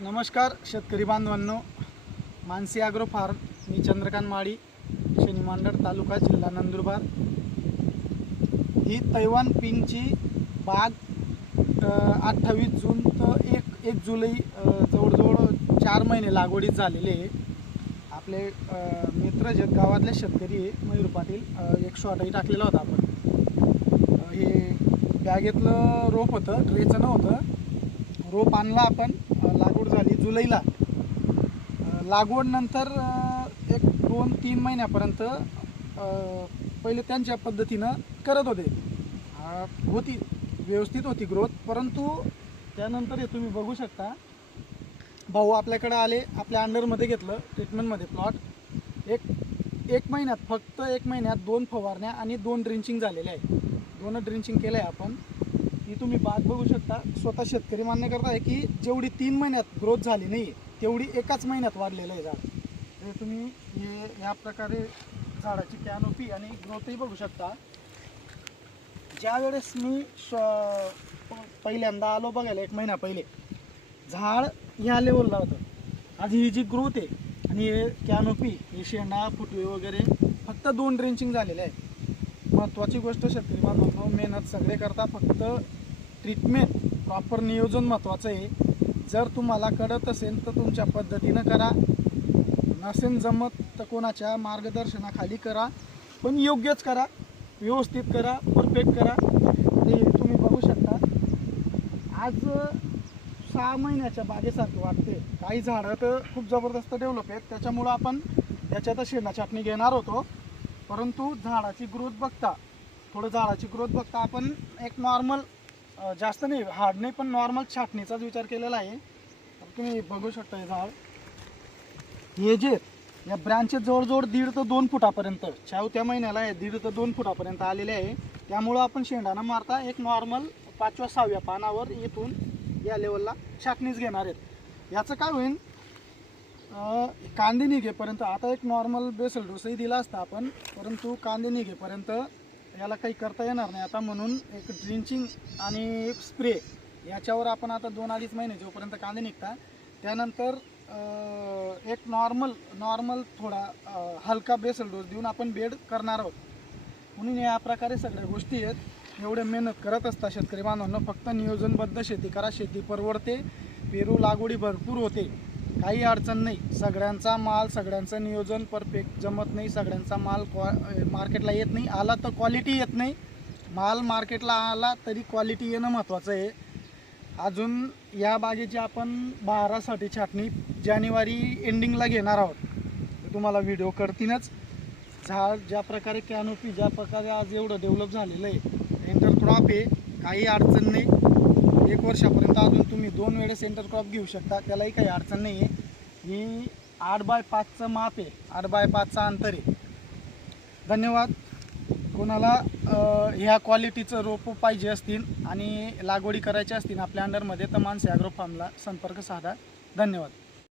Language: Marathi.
नमस्कार शेतकरी बांधवांनो. मानसी ॲग्रो फार्म मी चंद्रकांत माळी शनिमांडळ तालुका जिल्हा नंदुरबार. ही तैवान पिंगची बाग अठ्ठावीस जून तर एक एक जुलै जवळजवळ चार महिने लागवडीत झालेले आहे. आपले मित्र जे गावातले शेतकरी मयूर पाटील एक शॉर्टही टाकलेला होता आपण. हे बॅगेतलं रोप होतं ट्रेचं नव्हतं रोप आणला आपण. जुलैला. लागवडनंतर एक दोन तीन महिन्यापर्यंत पहिले त्यांच्या पद्धतीनं करत होते. होती व्यवस्थित होती ग्रोथ परंतु त्यानंतर हे तुम्ही बघू शकता भाऊ आपल्याकडे आले आपल्या अंडरमध्ये घेतलं ट्रीटमेंटमध्ये प्लॉट एक एक महिन्यात फक्त एक महिन्यात दोन फवारण्या आणि दोन ड्रिंचिंग झालेल्या आहे. दोन ड्रिंचिंग केलं आहे आपण. ही तुम्ही बाग बघू शकता. स्वतः शेतकरी मान्य करत आहे की जेवढी तीन महिन्यात ग्रोथ झाली नाही तेवढी एकाच महिन्यात वाढलेलं आहे झाड. हे तुम्ही हे या प्रकारे झाडाची कॅनोपी आणि ग्रोथही बघू शकता. ज्या वेळेस मी श- पहिल्यांदा आलो बघायला एक महिना पहिले झाड ह्या लेवलला होतं. आज ही जी ग्रोथ आहे आणि हे कॅनोपी हे शेंडा फुटवे वगैरे फक्त दोन ड्रेंचिंग झालेले आहे महत्त्वाची गोष्ट शेतकरी बांधवांनो मेहनत सगळे करता फक्त ट्रीटमेंट प्रॉपर नियोजन महत्त्वाचं आहे. जर तुम्हाला कळत असेल तर तुमच्या पद्धतीनं करा. नसेल जमत तर कोणाच्या मार्गदर्शनाखाली करा. पण योग्यच करा. व्यवस्थित करा. परफेक्ट करा. ते तुम्ही बघू शकता. आज सहा महिन्याच्या बागेसारखं वाटते काही झाडं तर खूप जबरदस्त डेव्हलप आहेत. त्याच्यामुळं आपण याच्यात शेंडा छाटणी घेणार होतो. परंतु झाडाची ग्रोथ बघता थोडं झाडाची ग्रोथ बघता आपण एक नॉर्मल जास्त नाही हार्ड नाही पण नॉर्मल छाटणीचाच विचार केलेला आहे. तुम्ही बघू शकता हे झाड. हे जे या ब्रँचेस जवळजवळ दीड ते दोन फुटापर्यंत त्या महिन्याला आहे दीड ते दोन फुटापर्यंत आलेले आहे. त्यामुळं आपण शेंडाना मारता एक नॉर्मल पाचव्या सहाव्या पानावर इथून या लेवलला छाटणीच घेणार आहेत. याचं काय होईल कांदे निघेपर्यंत आता एक नॉर्मल बेसल डोसही दिला असता आपण परंतु कांदे निघेपर्यंत याला काही करता येणार नाही. आता म्हणून एक ड्रिंचिंग आणि एक स्प्रे याच्यावर आपण आता दोन अडीच महिने जोपर्यंत कांदे निघता त्यानंतर एक नॉर्मल नॉर्मल थोडा हलका बेसल डोस देऊन आपण बेड करणार आहोत. म्हणून या प्रकारे सगळ्या गोष्टी आहेत. एवढे मेहनत करत असता शेतकरी बांधवांना फक्त नियोजनबद्ध शेती करा. शेती परवडते पेरू लागवडी भरपूर होते. काही अडचण नाही. सगळ्यांचा माल सगळ्यांचं नियोजन परफेक्ट जमत नाही सगळ्यांचा माल क्वा मार्केटला येत नाही. आला तर क्वालिटी येत नाही. माल मार्केटला आला तरी क्वालिटी येणं महत्त्वाचं आहे. अजून या बागेची आपण बारासाठी छाटणी जानेवारी एंडिंगला घेणार आहोत. तुम्हाला व्हिडिओ करतीनच. झाड ज्या प्रकारे कॅनोपी ज्या प्रकारे आज एवढं डेव्हलप झालेलं आहे इंटरक्रॉप आहे काही अडचण नाही. एक वर्षापर्यंत अजून तुम्ही दोन वेळेस सेंटर क्रॉप घेऊ शकता. त्यालाही काही अडचण नाही आहे ही आठ बाय पाचचं माप आहे. आठ बाय पाचचं अंतर आहे. धन्यवाद. कोणाला ह्या क्वालिटीचं रोपं पाहिजे असतील आणि लागवडी करायची असतील आपल्या अंडरमध्ये तर माणसे ॲग्रो फार्मला संपर्क साधा. धन्यवाद.